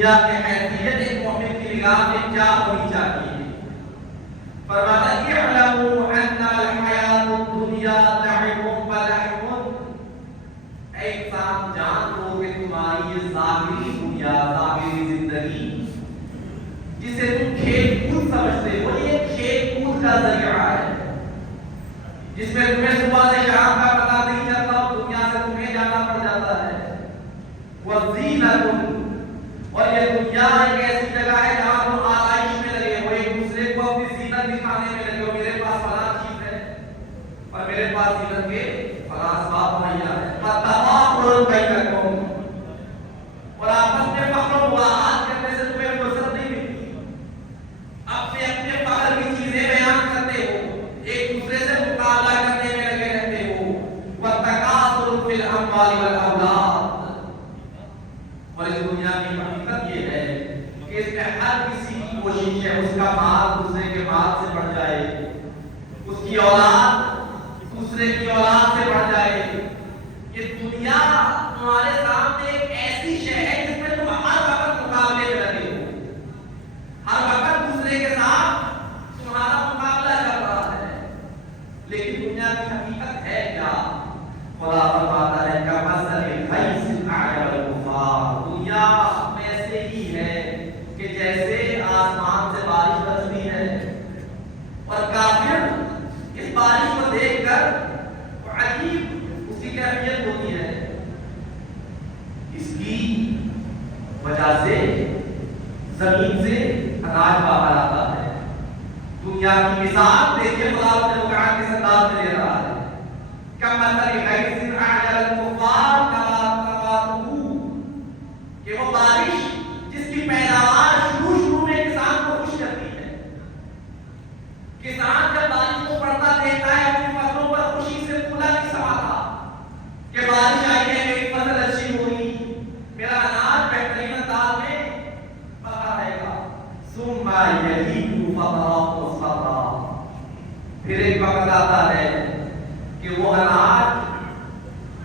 دنیا کی حیثیت ایک مومن کی نگاہ میں کیا ہونی چاہیے؟ فرماتا ہے اعلموا ان الحیات الدنیا لعب و لہو، اے انسان جان لو کہ تمہاری یہ ظاہری دنیا، ظاہری زندگی جسے تم کھیل کود سمجھتے ہو، یہ کھیل کود کا ذریعہ ہے جس میں تمہیں صبح سے شام کا پتہ نہیں چلتا اور دنیا سے تمہیں جانا پڑ جاتا ہے۔ وَزِینَةٌ، اور یہ دنیا ایک ایسی جگہ ہے جہاں تم آلائش میں لگے ہو، ایک دوسرے کو اپنی زینت دکھانے میں لگے ہو، میرے پاس فلاں چیز ہے اور میرے پاس زینت کے فلاں اسباب مہیا ہے۔ وَتَفَاخُرٌ بَیْنَکُمْ، اور آپس میں فخر و مباحثات کرنے سے تمہیں فرصت نہیں ملتی، اپنے فخر کی چیزیں بیان کرتے ہو، ایک دوسرے سے مقابلہ کرنے میں لگے رہتے ہو۔ وَالتَّکَاثُرُ فِی الْأَمْوَالِ وَالْأَوْلَادِ، اور اس دنیا کی حقیقت یہ ہے کہ اس میں ہر کسی کی کوشش ہے اس کا مال دوسرے کے مال سے بڑھ جائے، اس کی اولاد دوسرے کی اولاد سے بڑھ جائے۔ یہ دنیا تمہارے سامنے ایک ایسی شے ہے جس میں تم ہر وقت مقابلے میں لگے ہو، ہر وقت دوسرے کے ساتھ تمہارا مقابلہ چل رہا ہے۔ لیکن دنیا کی حقیقت ہے کیا؟ خدا فرماتا ہے کمثل غیث اعجب الکفار، دنیا ویسے ہی ہے کہ جیسے آسمان سے بارش برستی ہے اور کافر اس بارش کو دیکھ کر عجیب اس کی کیفیت ہوتی ہے، اس کی وجہ سے زمین سے اناج باہر آتا ہے۔ دنیا کی مثال دیکھیے خدا نے مقام کس انداز میں دے رہا ہے، کمثل غیث اعجب الکفار کہ وہ بارش جس کی پیداوار شروع میں کسان کو خوش کرتی ہے، کسان جب بارش کو پڑتا دیکھتا ہے اپنی فصلوں پر خوشی سے پھولا نہیں سماتا کہ بارش آئی ہے، میری فصل اچھی ہوئی، میرا اناج بہترین انداز میں پکا رہے گا۔ ثم یہیج فتراه صفرا، پھر ایک وقت آتا ہے کہ وہ اناج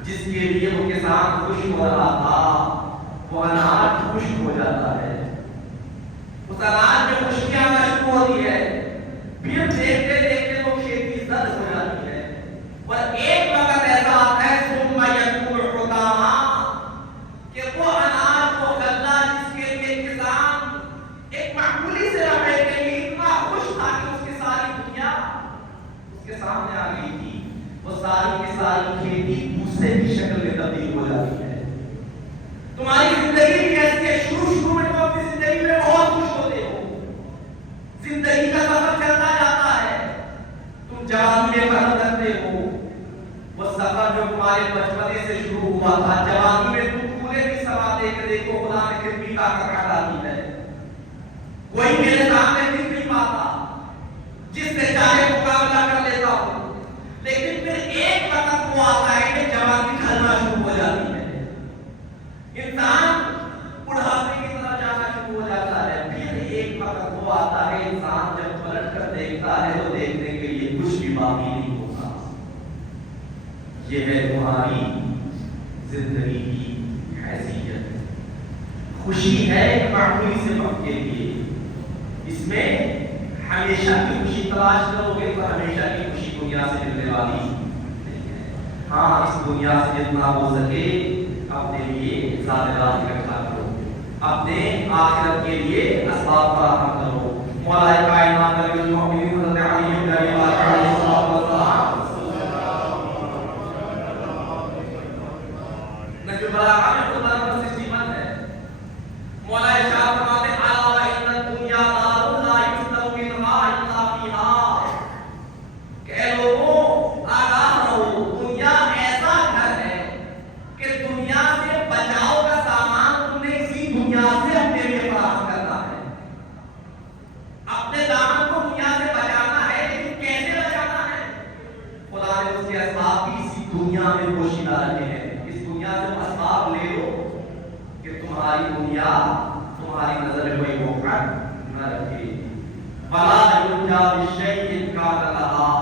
جس کے لیے وہ کسان خوش ہو رہا تھا وہ اناج خشک ہو جاتا ہے، اس اناج میں خشکی آنا شروع ہوتی ہے، پھر دیکھتے دیکھتے وہ کھیتی زرد ہو جاتی ہے، اور ایک وقت ایسا آتا ہے ثم یکون حطاما کہ وہ اناج وہ غلہ جس کے لیے کسان ایک معمولی سے لمحے کے لیے اتنا خوش تھا کہ اس کی ساری دنیا اس کے سامنے آ گئی تھی، وہ ساری کی ساری کھیتی غصے کی شکل میں تبدیل ہو جاتی ہے۔ تمہاری زندگی بھی ایسی ہے، شروع میں تم اپنی زندگی میں بہت خوش ہوتے ہو، زندگی کا سفر چلتا جاتا ہے، تم جوانی میں فخر کرتے ہو، وہ سفر جو تمہارے بچپنے سے شروع ہوا تھا، جوانی میں تم پورے نہیں سماتے کہ دیکھو خدا نے کتنی طاقت عطا کی ہے، کوئی میرے سامنے دکھ نہیں پاتا، جس سے چاہے مقابلہ کر لیتا ہوں۔ لیکن پھر ایک وقت وہ آتا ہے کہ جوانی ڈھلنا شروع ہو جاتی ہے، انسان بڑھاپے کی طرف جانا شروع ہو جاتا ہے، پھر ایک وقت وہ آتا ہے انسان جب پلٹ کر دیکھتا ہے تو دیکھنے کے لیے کچھ بھی باقی نہیں ہوتا۔ یہ ہے تمہاری زندگی کی حیثیت، خوشی ہے ایک معمولی سے وقت کے لیے، اس میں ہمیشہ کی خوشی تلاش کرو گے تو ہمیشہ کی خوشی دنیا سے ملنے والی نہیں ہے۔ ہاں اس دنیا سے جتنا ہو سکے اپنے لیے زادگاہ اکٹھا کرو، اپنے آخرت کے لیے اسباب فراہم کرو۔ مولا کائنات نبی المؤمنین حضرت علی بن ابی طالب علیہ السلام نبی بلاغہ میں خدا نمبر 61 ہے، مولا ارشاد فرماتے ہیں الا وان الدنیا دار لا یفتن منها الا فیہا، کہ اے لوگوں آگاہ رہو، دنیا ایسا گھر ہے کہ دنیا سے بچاؤ کا سامان تم نے اسی دنیا سے اپنے لیے فراہم کرنا ہے، اپنے دامن کو دنیا سے بچانا ہے، لیکن کیسے بچانا ہے؟ خدا نے اس کے اسباب بھی اسی دنیا میں پوشیدہ رکھے ہیں، اس دنیا سے اسباب لے لو کہ تمہاری دنیا تمہاری نظر میں کوئی موقع نہ رکھے۔ ولا یرجا بشیء کان لہا،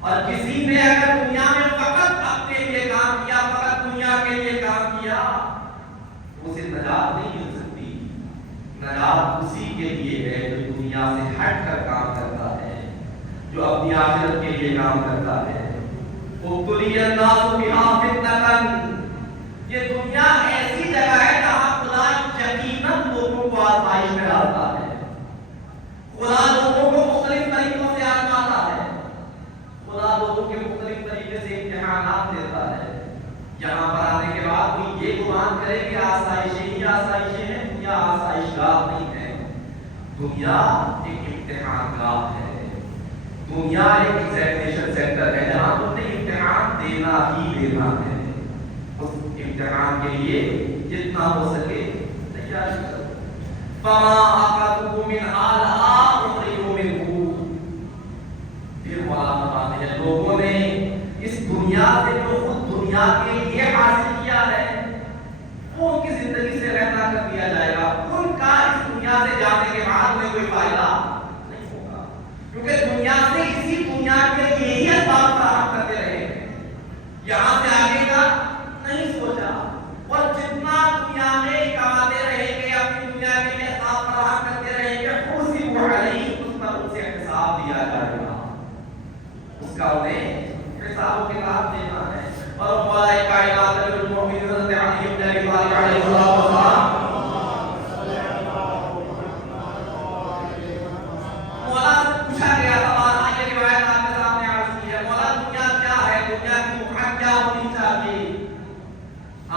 اور کسی نے اگر دنیا میں فقط اپنے لیے کام کیا، فقط دنیا کے لیے کام کیا، اسے نجات نہیں مل سکتی۔ نجات اسی کے لیے ہے جو دنیا سے ہٹ کر کام کرتا ہے، جو اپنی آخرت کے لیے کام کرتا ہے۔ ابتلی الناس بہا فتنۃ، یہ دنیا ایسی جگہ ہے جہاں خدا یقیناً لوگوں کو آزمائش میں ڈالتا ہے، خدا لوگوں کو مختلف طریقوں سے آزماتا ہے، خدا لوگوں کے مختلف طریقے سے امتحانات دیتا ہے۔ یہاں پر آنے کے بعد بھی یہ گمان کرے کہ آسائشیں ہی آسائشیں ہیں، دنیا آسائش گاہ نہیں ہے، دنیا ایک امتحان گاہ ہے، دنیا ایک ایگزامینیشن سینٹر ہے جہاں تم نے امتحان دینا ہی دینا ہے۔ اس امتحان کے لیے جتنا ہو سکے تیاری کرو۔ فما اخذوا منها لا اخرجوا منه، پھر مولا فرماتے ہیں لوگوں نے اس دنیا سے جو خود دنیا کے لیے حاصل کیا ہے وہ ان کی زندگی سے رہنا کر دیا جائے گا، ان کا اس دنیا سے جانے کے بعد میں کوئی فائدہ نہیں ہوگا، کیونکہ دنیا سے اسی دنیا کے لیے ہی اسباب فراہم کرتے رہے ہیں، یہاں سے آگے کا نہیں سوچا، اور جتنا دنیا میں کماتے رہیں گے اپنی دنیا کے لیے اسباب فراہم کرتے رہیں گے، حسب علیہ، اس پر ان سے حساب دیا جائے گا، اس کا انہیں حساب و کتاب دینا ہے۔ اور مولا کائنات المؤمن حضرت علی بن ابی طالب علیہ السلام، مولا سے پوچھا گیا تھا، یہ روایت آپ کے سامنے عرض کی ہے، مولا دنیا کیا ہے، دنیا کی مقام کیا ہونی چاہیے؟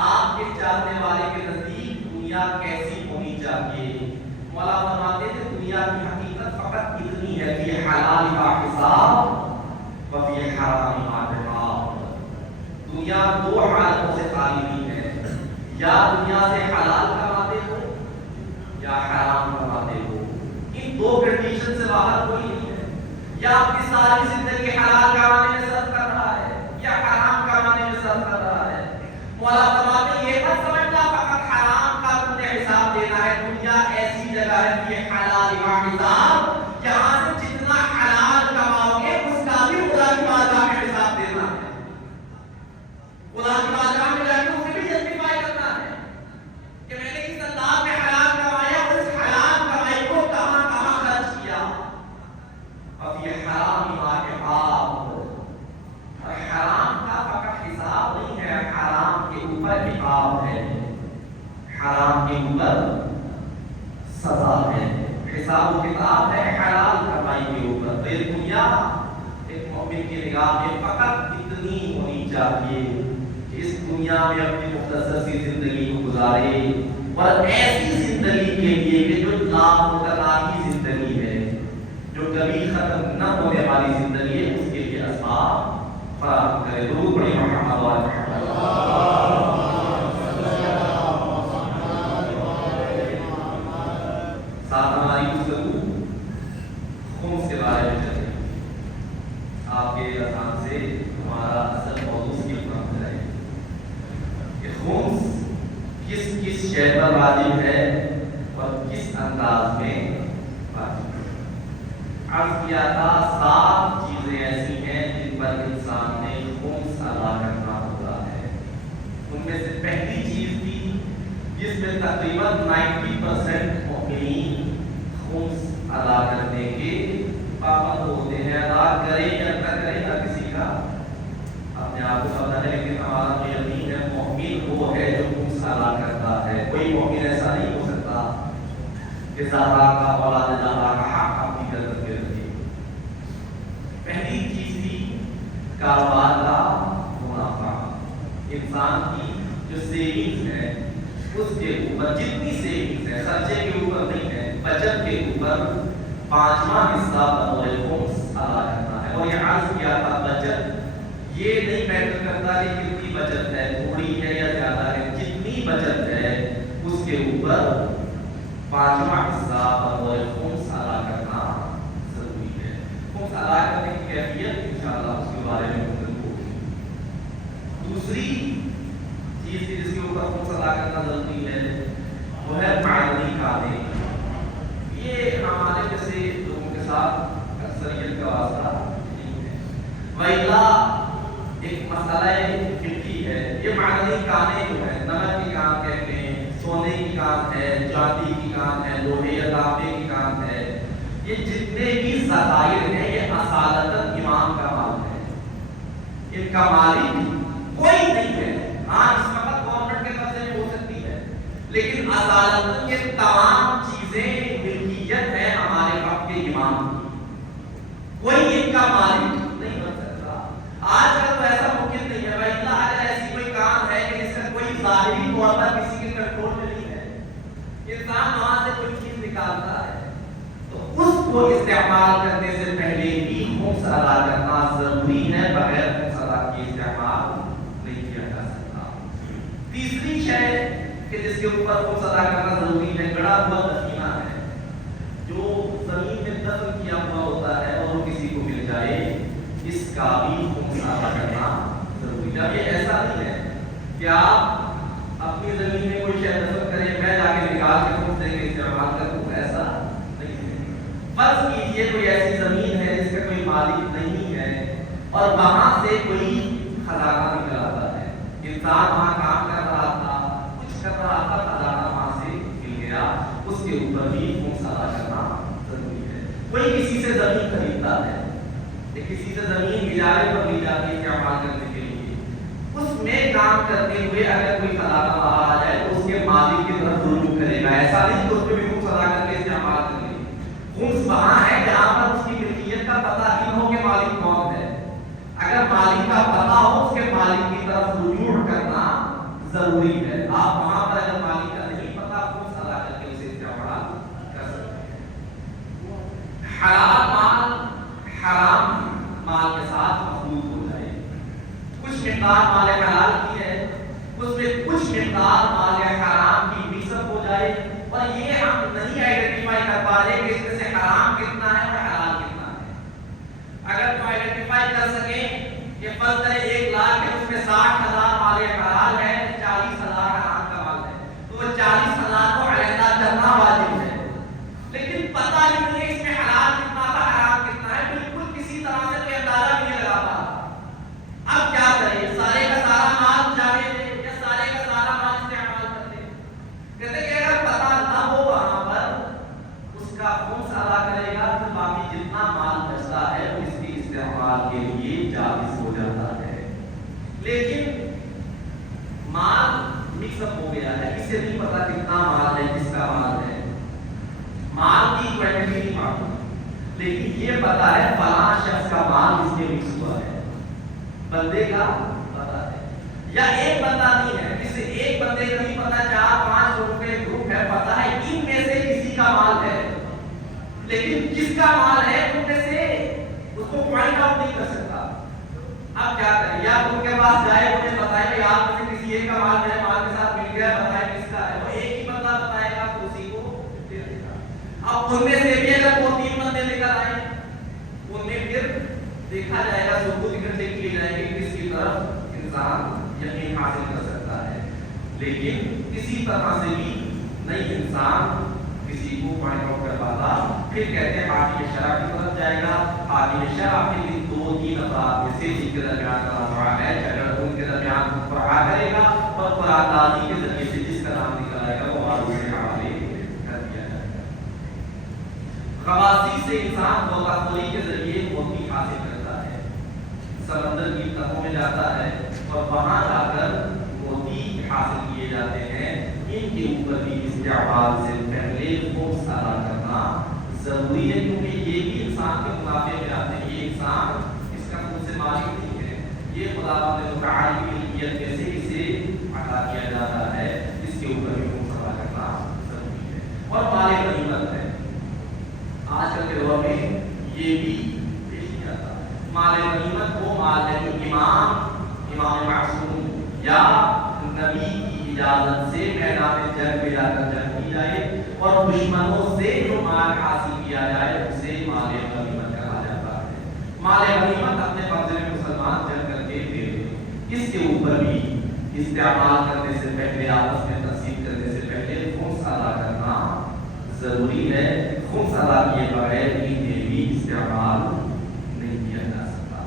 آپ کے چاہنے والے کے نزدیک دنیا کیسی ہونی چاہیے؟ مولا فرماتے تھے دنیا کی حقیقت فقط اتنی ہے کہ حلال کا حساب وفی حرام کا حساب۔ دنیا دو حالتوں سے خالی نہیں ہے، یا دنیا سے حلال کماتے ہو یا حرام کماتے ہو، ان دو کنڈیشن سے باہر کوئی نہیں ہے، یا اپنی ساری زندگی حلال کمانے میں صرف کر رہا ہے یا حرام کمانے میں صرف کر رہا ہے۔ مولا فرماتے ہیں یہ مت سمجھنا فقط حرام کا تم نے حساب دینا ہے، دنیا ایسی جگہ ہے کہ حلال کا حساب، جہاں سے جتنا حلال کماؤ گے اس کا بھی خدا کی بارگاہ میں حساب دینا ہے، خدا کی بارگاہ میں جا کے اسے بھی جسٹیفائی کرنا ہے کہ میں نے اس انداز میں حلال کمایا اور اس حلال کمائی کو کہاں کہاں خرچ کیا۔ اب یہ حرام کے حساب، اور حرام کا فقط حساب نہیں ہے، حرام کے اوپر عقاب ہے، حرام کے اوپر سزا ہے، حساب و کتاب ہے حلال کمائی کے اوپر۔ تو یہ دنیا ایک مومن کی نگاہ میں فقط اتنی ہونی چاہیے کہ اس دنیا میں اپنی مختصر سی زندگی کو گزارے، اور ایسی زندگی کے لیے کہ جو لامتناہی زندگی ہے، جو کبھی ختم نہ ہونے والی زندگی ہے، اس کے لیے اسباب فراہم کرے۔ درود پڑھیں محمد و آل محمد۔ ساتھ ہماری گفتگو خمس کے بارے میں چلے، آپ کے اذان سے ہمارا اصل موضوع کی بات ہے کہ خمس کس کس شے پر واجب ہے اور کس انداز میں واجب ہے۔ عرض کیا تھا 7 چیزیں ایسی ہیں جن پر انسان نے خمس ادا کرنا ہوتا ہے، ان میں سے پہلی چیز تھی جس میں تقریباً 90% مومنین خمس ادا کرنے کے پابند ہوتے ہیں، ادا کریں یا نہ کریں ہر کسی کا اپنے آپ کو پتہ ہے، لیکن ہمارا جو یقین ہے مومن وہ ہے جو خمس ادا کرتا ہے۔ کوئی مومن ایسا نہیں ہو سکتا کہ زہرا کا اولاد زہرا کا حق اپنی گردن پہ رکھے۔ پہلی چیز تھی کاروبار کا منافع، انسان کی جو سیونگز ہے اس کے اوپر، جتنی سیونگز ہے خرچے کے اوپر نہیں ہے، بچت کے اوپر 5واں حصہ بطور خمس ادا کرنا ہے۔ اور یہ عرض کیا تھا بچت یہ نہیں میٹر کرتا کہ کتنی بچت ہے، تھوڑی ہے یا زیادہ ہے، جتنی بچت ہے اس کے اوپر 5واں حصہ بطور خمس ادا کرنا ضروری ہے۔ خمس ادا کرنے کی کیفیت انشاءاللہ اس کے بارے میں گفتگو ہوگی۔ دوسری چیز جس کے اوپر خمس ادا کرنا ضروری ہے وہ ہے معدنی کھادیں۔ یہ ہمارے جیسے لوگوں کے ساتھ اکثریت کا واسطہ نہیں ہے، وَإِلَّا ایک مسئلہ فقہی ہے۔ یہ معدنی کانیں جو ہے، نمک کی کان کہتے ہیں، سونے کی کان ہے، چاندی کی کان ہے، لوہے یہ جتنے بھی ذخائر ہیں یہ اصالتاً امام کا مال ہے، ان کا مالک کوئی نہیں ہے۔ ہاں اس وقت گورنمنٹ کے قبضے میں ہو سکتی ہے، لیکن اصالتاً یہ تمام چیزیں ملکیت ہے ہمارے وقت کے امام کی، کوئی ان کا مالک نہیں بن سکتا۔ آج کل تو ایسا ممکن نہیں ہے بھائی، اللہ اگر ایسی کوئی کام ہے کہ اس کا کوئی ظاہری طور پر کسی کے کنٹرول میں نہیں ہے، انسان وہاں سے کوئی چیز نکالتا ہے تو اس کو استعمال کرنے سے پہلے بھی خمس ادا کرنا ضروری ہے، بغیر خمس ادا کے استعمال نہیں کیا جا سکتا۔ تیسری شے کہ جس کے اوپر خمس ادا کرنا ضروری ہے، گڑا ہوا دفینہ ہے، جو زمین میں دفن کیا ہوا ہوتا ہے اور وہ کسی کو مل جائے، اس کا بھی خمس ادا کرنا ضروری ہے۔ اب یہ ایسا نہیں ہے کہ آپ اپنی زمین میں کوئی شے دفن کریں، میں جا کے نکال کے خمس دے کے استعمال کروں، ایسا نہیں ہے۔ فرض کیجئے کوئی ایسی زمین ہے جس کا کوئی مالک نہیں ہے اور وہاں سے کوئی خزانہ نکل آتا ہے، انسان وہاں کام کر رہا تھا، کچھ کر رہا تھا، خزانہ وہاں سے مل گیا، اس کے اوپر بھی خمس ادا کرنا ضروری ہے۔ کوئی کسی سے زمین خریدتا ہے، کسی سے زمین اجارے پر لی جاتی ہے استعمال کرنے کے لیے، اس میں کام کرتے ہوئے اگر کوئی خزانہ باہر آ جائے تو اس کے مالک کی طرف رجوع کرے گا، ایسا نہیں کہ اس پہ بھی خمس ادا کر کے استعمال کر لے۔ خمس وہاں ہے جہاں پر اس کی ملکیت کا پتہ ہی نہ ہو کہ مالک کون ہے، اگر مالک کا پتہ ہو اس کے مالک کی طرف رجوع کرنا ضروری ہے۔ آپ وہاں پر اگر مالک کا نہیں پتہ، خمس ادا کر کے اسے استعمال کر سکتے ہیں۔ حلال مال حرام مال کے ساتھ مخلوط ہو جائے، کچھ مقدار مال حلال کی ہے، اس میں کچھ مقدار مال حرام کی مکس اپ ہو جائے، اور یہ ہم نہیں آئیڈینٹیفائی کر پا رہے کہ اس میں سے حرام کتنا ہے اور حلال کتنا ہے۔ اگر تو آئیڈینٹیفائی کر سکیں کہ فرض کریں 1,00,000 ہے، اس میں 60,000 مال حلال ہے، 40,000 حرام کا مال ہے، تو وہ 40,000 کو علیحدہ کرنا واجب ہے، لیکن پتہ ہی نہیں ہے اس میں حلال کتنا تھا حرام کتنا ہے، بالکل کسی طرح سے کوئی اندازہ بھی نہیں لگا پا۔ اب کیا کریں، سارے کا سارا مال جانے دیں یا سارے کا سارا مال استعمال کر دیں؟ کہتے کہ اگر پتہ نہ ہو وہاں پر، اس کا خمس ادا کرے گا تو باقی جتنا مال بچتا ہے وہ اس کے استعمال کے لیے جائز ہو جاتا ہے۔ لیکن مال مکس اپ ہو گیا ہے، اسے نہیں پتا کتنا مال ہے، کس کا مال ہے، مال کی کوانٹٹی نہیں معلوم، لیکن یہ پتا ہے فلاں شخص کا مال اس میں مکس ہوا ہے، بندے کا پتا ہے، یا ایک بندہ نہیں ہے، اسے ایک بندے کا نہیں پتا، 4-5 لوگوں کے گروپ ہے، پتا ہے ان میں سے کسی کا مال ہے، لیکن کس کا مال ہے ان میں سے اس کو پوائنٹ آؤٹ نہیں کر سکتا۔ اب کیا کریں، یا ان کے پاس جائے انہیں بتائے کہ آپ میں سے کسی ایک کا مال میرے مال کے ساتھ مل گیا، بتائے کس کا ہے، وہ ایک ہی بندہ بتائے گا تو اسی کو دے دے گا۔ اب ان میں سے بھی اگر 2-3 بندے لے کر آئے، ان میں پھر دیکھا جائے گا، ثبوت اکٹھے کیے جائیں گے کس کی طرف انسان یقین حاصل کر سکتا ہے، لیکن کسی طرح سے بھی نہیں انسان کسی کو پوائنٹ آؤٹ کر پاتا۔ پھر کہتے ہیں حاکم شرع کی طرف جائے گا، حاکم شرع کے لیے 2-3 افراد میں سے جن کے درمیان تنازع ہے، اگر ان کے درمیان قرعہ کرے گا اور قرعہ دازی کے ذریعے سے جس کا نام نکل آئے گا وہ معروف کے حوالے کر دیا جائے گا۔ خواصی سے انسان غوطہ خوری کے ذریعے موتی حاصل کرتا ہے، سمندر کی تہوں میں جاتا ہے اور وہاں جا کر موتی حاصل کیے جاتے ہیں، ان کے اوپر بھی استعمال سے پہلے خمس ادا کرنا ضروری ہے، کیونکہ یہ بھی انسان کے منافع میں آتے ہیں، یہ انسان اس کا خود سے مالک نہیں ہے، یہ خدا تعالی کی ملکیت میں سے اسے عطا کیا جاتا ہے، اس کے اوپر بھی خمس ادا کرنا ضروری ہے۔ اور مال غنیمت ہے، آج کل کے دور میں یہ بھی پیش کیا جاتا ہے۔ مال غنیمت وہ مال ہے جو امام معصوم یا نبی کی اجازت سے میدان جنگ میں جا کر جنگ کی جائے اور دشمنوں سے جو مال حاصل کیا جائے اسے مال غنیمت کہا جاتا ہے۔ مال غنیمت اپنے قبضے میں مسلمان جنگ کر کے دے دے، اس کے اوپر بھی استعمال کرنے سے پہلے، آپس میں تقسیم کرنے سے پہلے خمس ادا کرنا ضروری ہے۔ خمس ادا کیے بغیر انہیں بھی استعمال نہیں کیا جا سکتا۔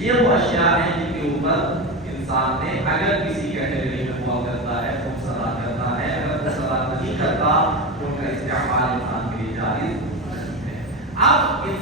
یہ وہ اشیاء ہیں جن کے اوپر انسان نے اگر کسی کیٹیگری میں ہوا کرتا ہے خمس ادا کرتا ہے، اگر خمس ادا نہیں کرتا تو ان کا استعمال انسان کے لیے جائز نہیں ہے۔